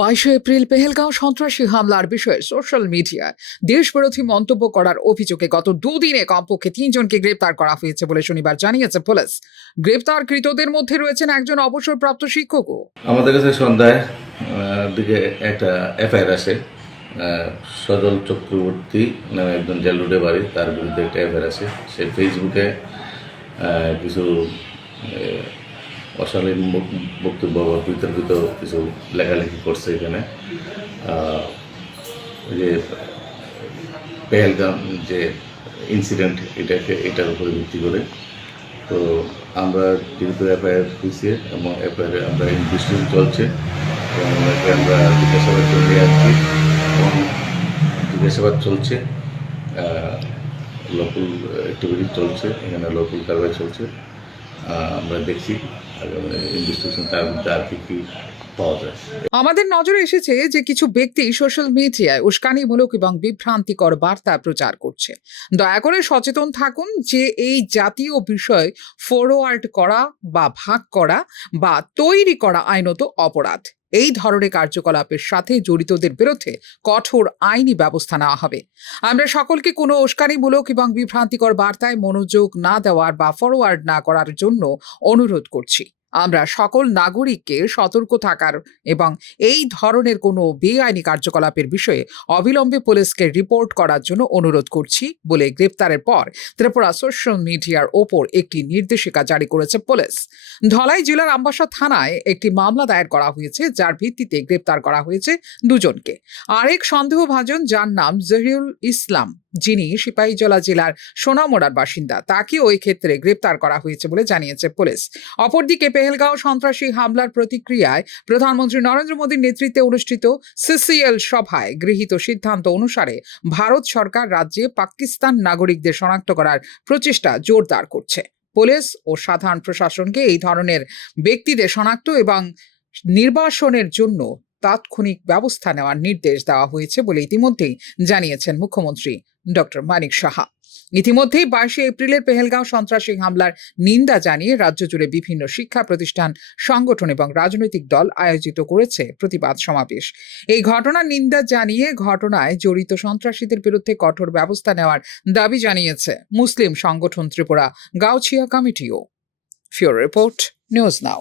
22 April Pahalgam সন্ত্রাসী হামলার বিষয়ে সোশ্যাল মিডিয়ায় দেশবিরোধী মন্তব্য করার অভিযোগে গত দুদিনে কমপক্ষে 3 জনকে গ্রেপ্তার করা হয়েছে বলে শনিবার জানিয়েছে পুলিশ। গ্রেপ্তারকৃতদের মধ্যে রয়েছেন একজন অবসরপ্রাপ্ত শিক্ষকও। আমাদের কাছে সন্ধ্যায় দিকে একটা এফআইআর আসে। সজল চক্রবর্তী নামে একজন জেল রোডে বাড়ি, তার বিরুদ্ধে একটা এফআইআর আসে। সে ফেসবুকে কিছু অশালীন বক্তব্য বা বিতর্কিত কিছু লেখালেখি করছে। এখানে যে পেহেলগাম যে ইনসিডেন্ট এটার উপরে ভিত্তি করে তো আমরা যেহেতু এফআইআর হয়েছে এবং এফআইআর আমরা ইনভেস্টিগেশন চলছে এবং আমরা জিজ্ঞাসাবাদ চলে যাচ্ছি এবং জিজ্ঞাসাবাদ চলছে, লোকাল অ্যাক্টিভিটি চলছে, এখানে লোকাল কারবাই চলছে। আমরা দেখছি ইনভেস্টিগেশন তার মধ্যে আর কি পাওয়া যায়। আমাদের নজরে এসেছে যে কিছু ব্যক্তি সোশ্যাল মিডিয়ায় উস্কানিমূলক এবং বিভ্রান্তিকর বার্তা প্রচার করছে। দয়া করে সচেতন থাকুন যে এই জাতীয় বিষয় ফরওয়ার্ড করা বা ভাগ করা বা তৈরি করা আইনত অপরাধ। এই ধরনের কার্যকলাপের সাথে জড়িতদের বিরুদ্ধে কঠোর আইনি ব্যবস্থা নেওয়া হবে। আমরা সকলকে কোনো উস্কানিমূলক এবং বিভ্রান্তিকর বার্তায় মনোযোগ না দেওয়ার বা ফরওয়ার্ড না করার জন্য অনুরোধ করছি। আমরা সকল নাগরিককে সতর্ক থাকার এবং এই ধরনের কোনো বেআইনি কার্যকলাপের বিষয়ে অবিলম্বে পুলিশকে রিপোর্ট করার জন্য অনুরোধ করছি বলে গ্রেপ্তারের পর ত্রিপুরা সোশ্যাল মিডিয়ার ওপর একটি নির্দেশিকা জারি করেছে পুলিশ। ধলাই জেলার আমবাসা থানায় একটি মামলা দায়ের করা হয়েছে, যার ভিত্তিতে গ্রেপ্তার করা হয়েছে দুজনকে। আরেক সন্দেহভাজন, যার নাম জহিরুল ইসলাম, যিনি সিপাহীজলা জেলার সোনামুড়ার বাসিন্দা, তাকে ওই ক্ষেত্রে গ্রেপ্তার করা হয়েছে বলে জানিয়েছে পুলিশ। অপরদিকে পেহেলগাঁও সন্ত্রাসী হামলার প্রতিক্রিয়ায় প্রধানমন্ত্রী নরেন্দ্র মোদীর নেতৃত্বে অনুষ্ঠিত সিসিএল সভায় গৃহীত সিদ্ধান্ত অনুসারে ভারত সরকার রাজ্যে পাকিস্তান নাগরিকদের শনাক্ত করার প্রচেষ্টা জোরদার করছে। পুলিশ ও সাধারণ প্রশাসনকে এই ধরনের ব্যক্তিদের শনাক্ত এবং নির্বাসনের জন্য তাৎক্ষণিক ব্যবস্থা নেওয়ার নির্দেশ দেওয়া হয়েছে বলে ইতিমধ্যেই জানিয়েছেন মুখ্যমন্ত্রী ডক্টর মানিক সাহা। ইতিমধ্যেই 22 এপ্রিলের পেহেলগাঁও সন্ত্রাসী হামলার নিন্দা জানিয়ে রাজ্য জুড়ে বিভিন্ন শিক্ষা প্রতিষ্ঠান, সংগঠন এবং রাজনৈতিক দল আয়োজিত করেছে প্রতিবাদ সমাবেশ। এই ঘটনার নিন্দা জানিয়ে ঘটনায় জড়িত সন্ত্রাসীদের বিরুদ্ধে কঠোর ব্যবস্থা নেওয়ার দাবি জানিয়েছে মুসলিম সংগঠন ত্রিপুরা গাউছিয়া কমিটিও। ফিওর রিপোর্ট, নিউজ নাও।